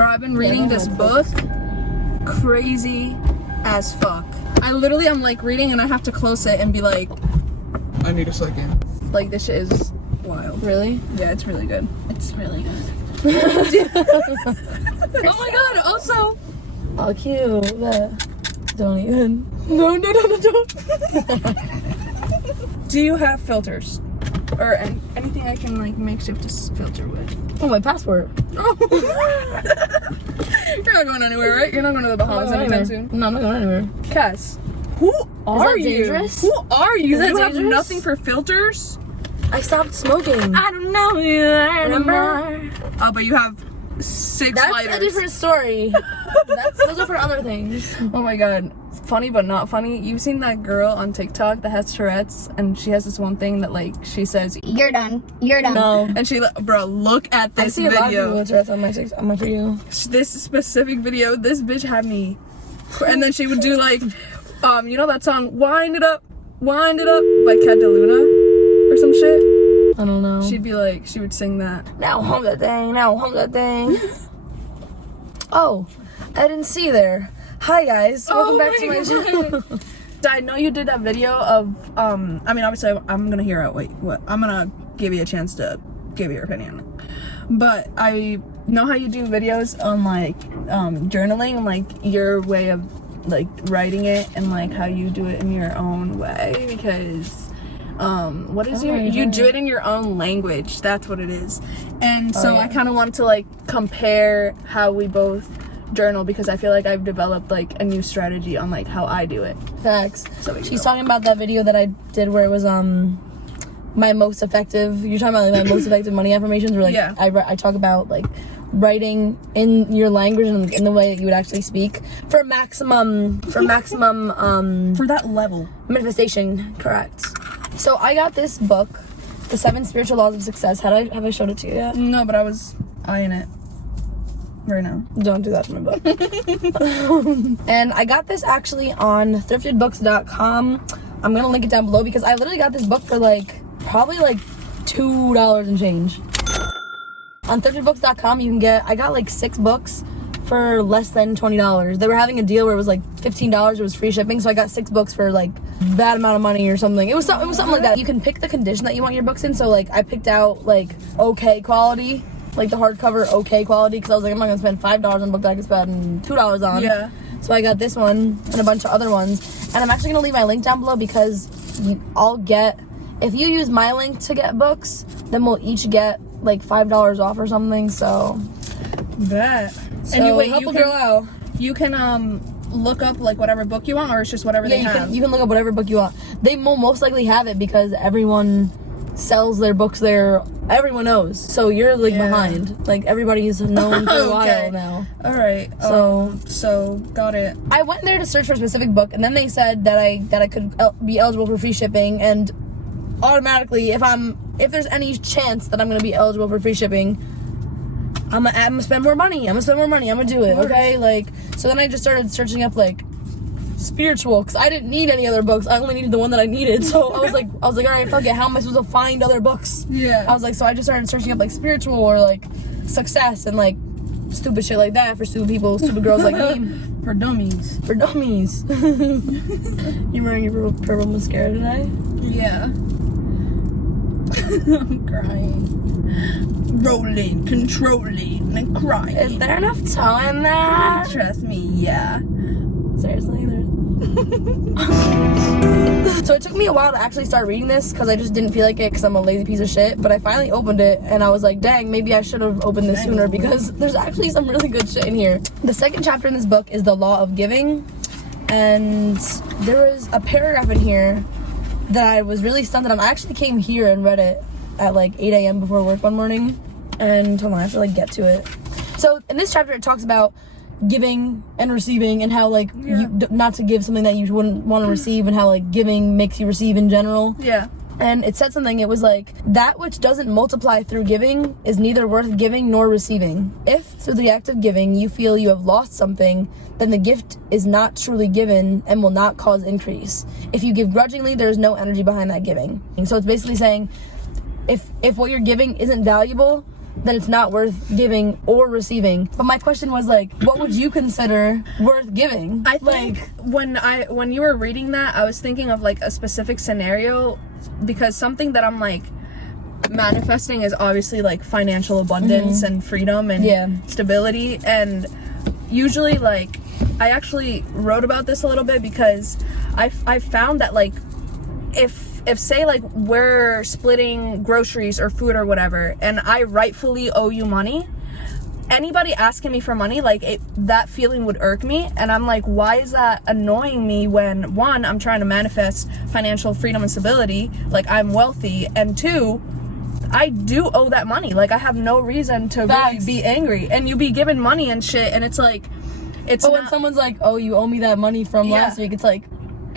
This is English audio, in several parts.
Bro, I've been reading this book. Crazy as fuck. I'm like reading and I have to close it and be like, I need a second. Like, this shit is wild. Really? Yeah, it's really good. It's really good. Oh my god, also. Oh, cute. Don't even. No. Do you have filters? Or anything I can like makeshift this filter with? Oh, my passport. Oh. You're not going anywhere, right? You're not going to the Bahamas anytime soon? No, I'm not going anywhere. Cass, who are you? Dangerous? Who are you? Is that You have dangerous? nothing for filters? I stopped smoking. I don't know you anymore. Oh, but you have 6 That's lighters. a different story. Those are for other things. Oh my god. Funny but not funny. You've seen that girl on TikTok that has Tourette's, and she has this one thing that like she says, "You're done. You're done." No. And she, bro, look at this I see video. a lot of people with Tourette's on my For You. This specific video, this bitch had me. And then she would do like, you know that song, Wind It Up by Cat DeLuna or some shit? I don't know. She'd be like, she would sing that. Now hum that thing. Oh, I didn't see you there. Hi guys, welcome back to my channel. I know you did that video of, I mean, obviously I'm gonna hear out, I'm gonna give you a chance to give your opinion. But I know how you do videos on like, journaling and like your way of like writing it and like how you do it in your own way, because what is you do it in your own language, that's what it is. And so I kind of wanted to like compare how we both journal, because I feel like I've developed like a new strategy on like how I do it. Facts. So she's talking about that video that I did where it was my most effective, you're talking about like my most effective money affirmations, where like I talk about like writing in your language and in the way that you would actually speak for maximum for that level manifestation. Correct. So I got this book, The 7 Spiritual Laws of Success. Have I showed it to you yet? No, but I was eyeing it right now. Don't do that to my book. And I got this actually on thriftedbooks.com. I'm gonna link it down below because I literally got this book for like probably like $2 and change. On thriftedbooks.com I got like 6 books for less than $20. They were having a deal where it was like $15, it was free shipping, so I got 6 books for like that amount of money or something. It was something like that. You can pick the condition that you want your books in, so like I picked out like okay quality, like the hardcover okay quality, because I was like, I'm not gonna spend $5 on a book that I can spend $2 on. Yeah. So I got this one and a bunch of other ones, and I'm actually gonna leave my link down below because if you use my link to get books, then we'll each get like $5 off or something. So that. So and help a girl out. You can look up like whatever book you want, or it's just whatever they have. You can look up whatever book you want. They will most likely have it because everyone sells their books there. Everyone knows. So you're like behind. Like everybody's known for a while now. All right. So got it. I went there to search for a specific book, and then they said that I could be eligible for free shipping, and automatically if there's any chance that I'm gonna be eligible for free shipping, I'm gonna spend more money. I'm gonna do it. Okay. Like, so then I just started searching up like spiritual, because I didn't need any other books. I only needed the one that I needed. So I was like, all right, fuck it. How am I supposed to find other books? Yeah. I was like, so I just started searching up like spiritual or like success and like stupid shit like that for stupid people, stupid girls like me. For dummies. You wearing your purple mascara today? Yeah. I'm crying. Rolling, controlling, and crying. Is there enough toe in that? Trust me, yeah. Seriously, So it took me a while to actually start reading this because I just didn't feel like it because I'm a lazy piece of shit. But I finally opened it and I was like, dang, maybe I should have opened this sooner, because there's actually some really good shit in here. The second chapter in this book is the law of giving. And there was a paragraph in here that I was really stunned on. I actually came here and read it at like 8 a.m. before work one morning. And hold on, I have to like get to it. So in this chapter, it talks about giving and receiving, and how like not to give something that you wouldn't want to receive, and how like giving makes you receive in general. Yeah. And it said something, it was like, that which doesn't multiply through giving is neither worth giving nor receiving. If through the act of giving you feel you have lost something, then the gift is not truly given and will not cause increase. If you give grudgingly, there is no energy behind that giving. And so it's basically saying, if what you're giving isn't valuable, then it's not worth giving or receiving. But my question was like, what would you consider worth giving? I think when you were reading that, I was thinking of like a specific scenario, because something that I'm like manifesting is obviously like financial abundance and freedom and stability. And usually, like, I actually wrote about this a little bit because I found that like if say like we're splitting groceries or food or whatever, and I rightfully owe you money, anybody asking me for money, like that feeling would irk me. And I'm like, why is that annoying me when, one, I'm trying to manifest financial freedom and stability, like I'm wealthy, and two, I do owe that money. Like I have no reason to really be angry. And you be giving money and shit, and it's like, when someone's like, oh, you owe me that money from last week, it's like,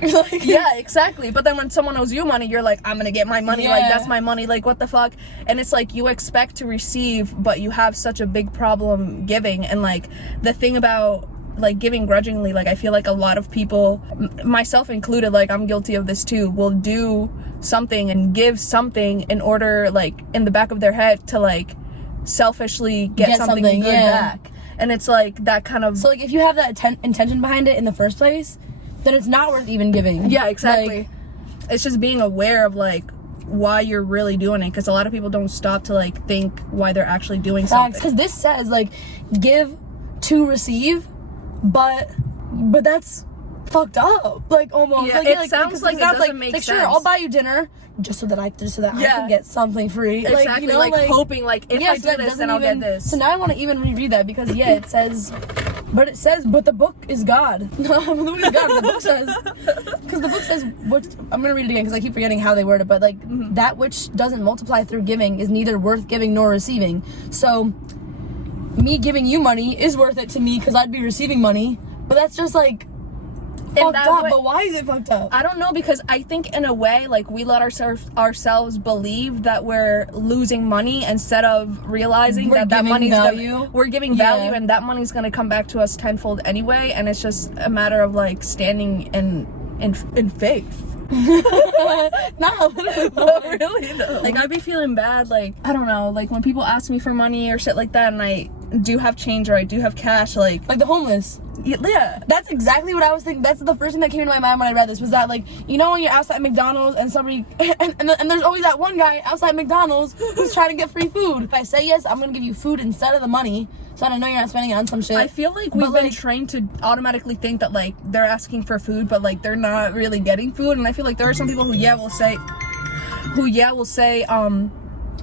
yeah, exactly. But then when someone owes you money, you're like, I'm gonna get my money, like that's my money, like what the fuck. And it's like you expect to receive, but you have such a big problem giving. And like the thing about like giving grudgingly, like I feel like a lot of people, myself included, like I'm guilty of this too, will do something and give something in order, like in the back of their head, to like selfishly get something good back. And it's like that kind of, so like if you have that intention behind it in the first place, then it's not worth even giving. Yeah, exactly. Like, it's just being aware of like why you're really doing it, because a lot of people don't stop to like think why they're actually doing something. Because this says like give to receive, but that's fucked up. Like almost. Yeah, like, it sounds like it doesn't make sense. Sure, I'll buy you dinner just so that I can get something free. Exactly. Like, you know, like hoping like if I do this, then I'll get this. So now I want to even reread that because it says. But the book is God. No, the book is God. The book says, because the book says, I'm gonna read it again because I keep forgetting how they word it. But like that which doesn't multiply through giving is neither worth giving nor receiving. So me giving you money is worth it to me because I'd be receiving money. But that's just like fucked up. But why is it fucked up? I don't know, because I think in a way like we let ourselves believe that we're losing money instead of realizing that money's we're giving value, and that money's gonna come back to us tenfold anyway. And it's just a matter of like standing in faith. Not really though. Like I'd be feeling bad, like I don't know, like when people ask me for money or shit like that, and I do have change or I do have cash, like the homeless. Yeah, that's exactly what I was thinking. That's the first thing that came into my mind when I read this, was that like, you know, when you're outside McDonald's and somebody and there's always that one guy outside McDonald's who's trying to get free food. If I say yes, I'm gonna give you food instead of the money, so I know you're not spending it on some shit. I feel like we've been trained to automatically think that like they're asking for food, but like they're not really getting food. And I feel like there are some people who will say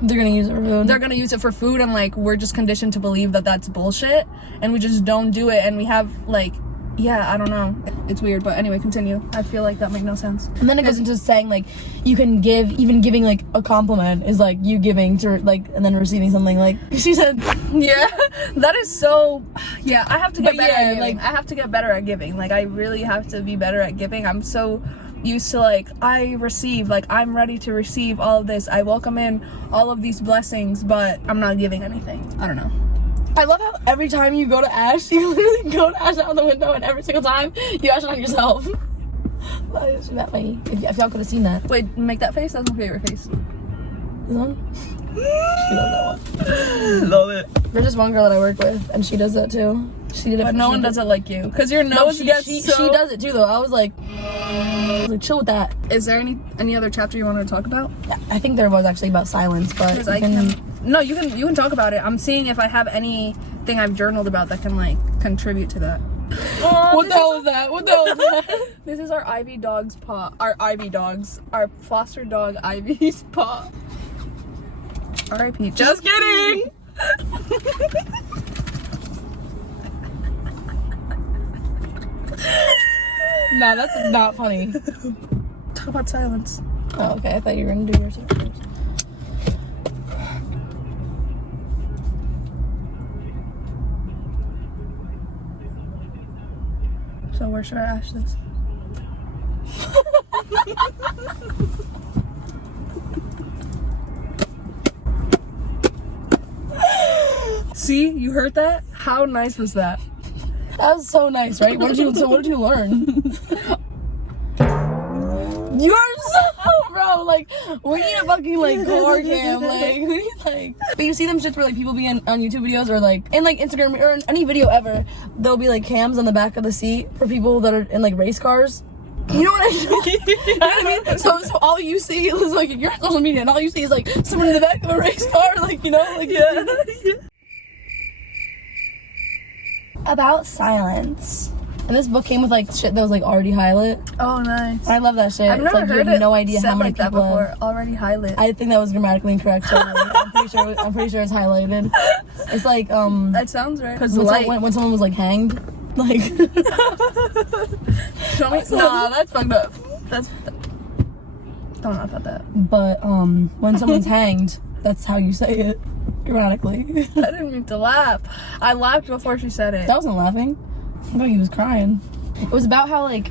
they're gonna use it for food. They're gonna use it for food, and like we're just conditioned to believe that that's bullshit, and we just don't do it. And we have like, I don't know, it's weird. But anyway, continue. I feel like that makes no sense. And then it goes into saying like you can give, even giving like a compliment is like you giving to like, and then receiving something, like she said. Yeah, that is so. Yeah, I have to get better at giving. I have to get better at giving. Like I really have to be better at giving. I'm so used to like I receive, like I'm ready to receive all of this, I welcome in all of these blessings, but I'm not giving anything. I don't know. I love how every time you go to Ash, you literally go to Ash out the window, and every single time you Ash on yourself. Isn't that funny? If y'all could have seen that. Wait, make that face. That's my favorite face. This one? She loves that one. Love it. There's just one girl that I work with, and she does that too. She did it, but no one does it like you, because your nose she does it too though. I was like chill with that. Is there any other chapter you wanted to talk about? I think there was actually about silence, but you can talk about it. I'm seeing if I have anything I've journaled about that can like contribute to that. What the hell is that? What the hell is that? This is our Ivy dog's paw. Our foster dog Ivy's paw. R.I.P. Just kidding. No, that's not funny. Talk about silence. Oh, okay. I thought you were gonna do yours first. So where should I ash this? See, you heard that? How nice was that? That was so nice, right? What did you learn? You are so, bro. bro, like, we need a fucking, like, core cam, like, we need, like, but you see them shits where, like, people be on YouTube videos or, like, in, like, Instagram or in any video ever, there'll be, like, cams on the back of the seat for people that are in, like, race cars. You know what I mean? You know what I mean? So all you see is, like, you're on social media and all you see is, like, someone in the back of a race car, like, you know, like, yeah. About silence. And this book came with like shit that was like already highlighted. Oh, nice. I love that shit. I've never like, heard you have it no idea how many like that people before. Already highlighted. I think that was grammatically incorrect. So I'm pretty sure it's highlighted. It's like That sounds right. Because when someone was like hanged, like. Show me. Nah, that's fucked up. That's. Don't know about that. But when someone's hanged, that's how you say it grammatically. I didn't mean to laugh. I laughed before she said it. That wasn't laughing. I thought he was crying. It was about how like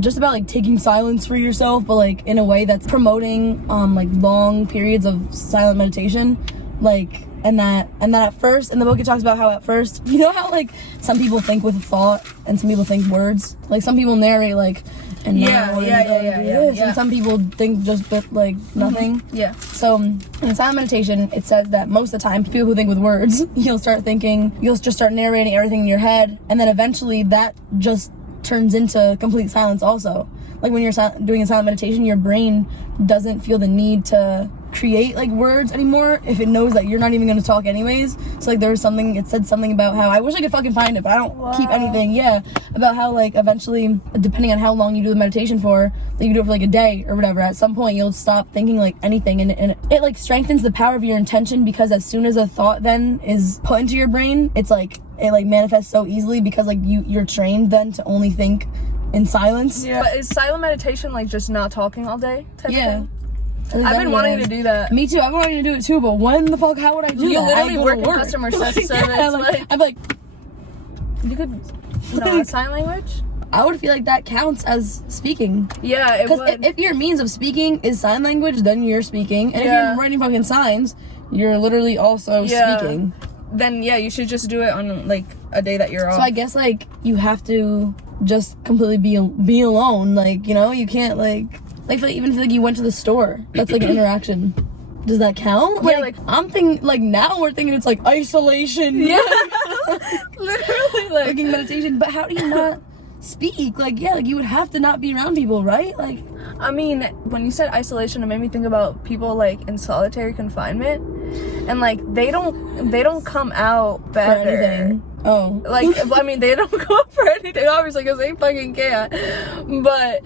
just about like taking silence for yourself, but like in a way that's promoting like long periods of silent meditation, like and that at first in the book it talks about how at first, you know how like some people think with thought and some people think words, like some people narrate like and yeah, and some people think just like nothing. Yeah. So in silent meditation, it says that most of the time, people who think with words, you'll just start narrating everything in your head, and then eventually that just turns into complete silence also. Like when you're doing a silent meditation, your brain doesn't feel the need to create like words anymore if it knows that you're not even going to talk anyways. So like it said something about how, I wish I could fucking find it, but I don't keep anything. Yeah, about how like eventually, depending on how long you do the meditation for, like you do it for like a day or whatever, at some point you'll stop thinking like anything, and it like strengthens the power of your intention, because as soon as a thought then is put into your brain, it manifests so easily, because like you're trained then to only think in silence. Yeah. But is silent meditation like just not talking all day type of thing? I've been wanting to do that. Me too. I've been wanting to do it too, but when the fuck, how would I do that? You literally work in customer service. I'm like, you could not sign language? I would feel like that counts as speaking. Yeah, it would. Because if your means of speaking is sign language, then you're speaking. And if you're writing fucking signs, you're literally also speaking. Then yeah, you should just do it on like a day that you're off. So I guess like you have to just completely be alone. Like, you know, you can't like even if like you went to the store, that's like an interaction. Does that count? Yeah, like I'm thinking like now we're thinking it's like isolation. Yeah. Literally like meditation. But how do you not speak? Like yeah, like you would have to not be around people, right? Like I mean, when you said isolation, it made me think about people like in solitary confinement, and like they don't come out better. For anything. Oh. Like, I mean, they don't go up for anything, obviously, because they fucking can't. But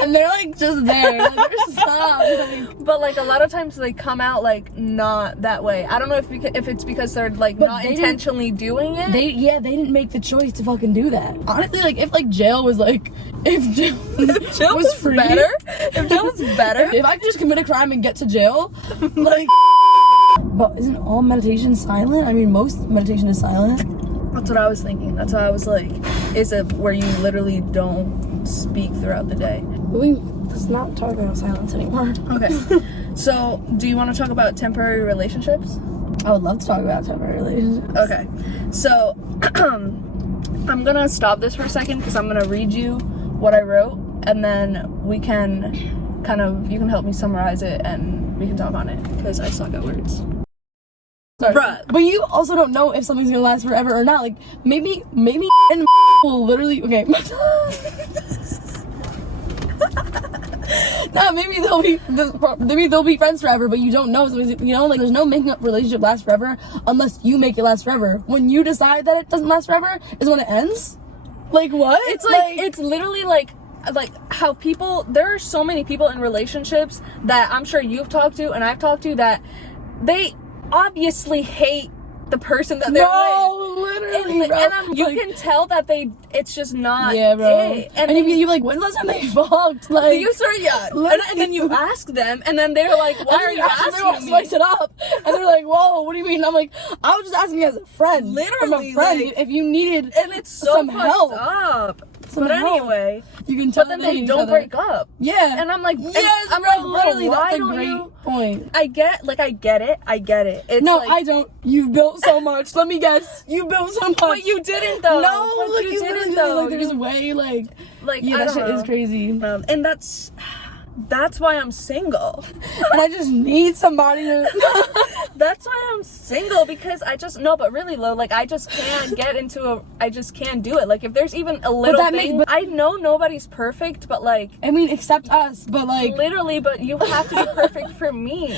and they're like just there, like they're soft. But like a lot of times they come out like not that way. I don't know if it's because they're like not intentionally doing it. They didn't make the choice to fucking do that. Honestly, like if like jail was like if jail was free, better, if jail was better, if I could just commit a crime and get to jail, like. But isn't all meditation silent? I mean, most meditation is silent. That's what I was thinking. That's why I was like, is it where you literally don't speak throughout the day? Let's not talk about silence anymore. Okay. So, do you want to talk about temporary relationships? I would love to talk about temporary relationships. Okay. So, I'm going to stop this for a second because I'm going to read you what I wrote, and then we can you can help me summarize it and we can talk on it because I suck at words. Sorry. Bruh. But you also don't know if something's gonna last forever or not. Like maybe and will literally okay. Nah, maybe they'll be friends forever, but you don't know. You know, like there's no making up relationship lasts forever unless you make it last forever. When you decide that it doesn't last forever is when it ends. Like what? It's like it's literally like how there are so many people in relationships that I'm sure you've talked to and I've talked to that they obviously hate the person that they're with. Literally, bro. And you can tell that it's just not bro. it. And then you're like, when's the last time they fucked? Like you start, and then you ask them, and then they're like, why are you asking me? Spice it up, and they're like, whoa, what do you mean? I'm like, I was just asking you as a friend, literally, from a friend, like, if you needed, and it's so some fucked help. up. But anyway, you can tell. But then they don't break up. Yeah, and I'm like, yes, I'm bro, like, literally, why that's a don't great you? Point. I get it. It's no, like, I don't. You've built so much. Let me guess. You built so much. But you didn't though. No, but look, you you didn't really though. Like there's way like yeah, that shit is crazy. And that's That's why I'm single. And I just need somebody to... That's why I'm single, because I just, no, but really, Lo, like, I just can't get into I just can't do it. Like, if there's even a little thing, I know nobody's perfect, but, like... I mean, except us, but, like... Literally, but you have to be perfect for me.